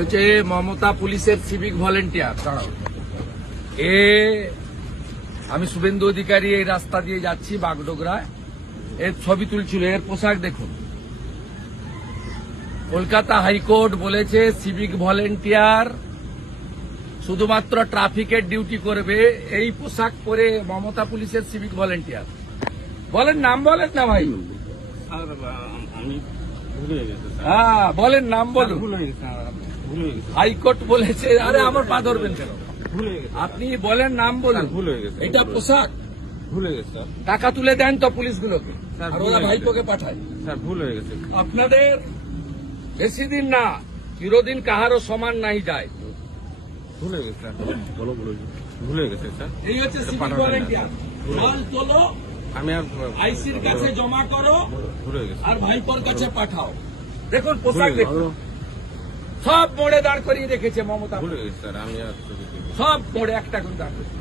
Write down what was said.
হচ্ছে মমতা পুলিশের civic volunteer. আমি শুভেন্দু অধিকারী এই রাস্তা দিয়ে যাচ্ছি বাগডোগরায়, এর ছবি তুলছিল। এর পোশাক দেখুন। কলকাতা হাইকোর্ট বলেছে সিভিক ভলেন্টিয়ার শুধুমাত্র ট্রাফিকের ডিউটি করবে। এই পোশাক পরে মমতা পুলিশের সিভিক ভলেন্টিয়ার। বলেন নাম বলেন না ভাই। হ্যাঁ বলেন নাম বলুন। হাইকোর্ট বলেছে। আরে আমার পা ধরবেন কেন? আপনি বলেন নাম বলুন। এটা পোশাক ভুলে গেছে টাকা তুলে দেন তো পুলিশগুলোকে, আর ওরা ভাইপোকে পাঠায়। স্যার, ভুল হয়ে গেছে। আপনাদের বেশি দিন না, চিরদিন কাহারও সমান নাই যায়। ভুলে গেছে স্যার, ভুলে গেছে স্যার। এই হচ্ছে সিভিক ভলেন্টিয়ার। মাল তোলো, আমি আর আইসির কাছে জমা করো, ভুলে গেছে। আর ভাইপোর কাছে পাঠাও। দেখুন পোশাক দেখুন, সব মোড়ে দাঁড় করিয়ে রেখেছে মমতা। ভুলে গেছে স্যার, আমি আর সব মোড়ে একটা করে দাঁড় করিয়ে।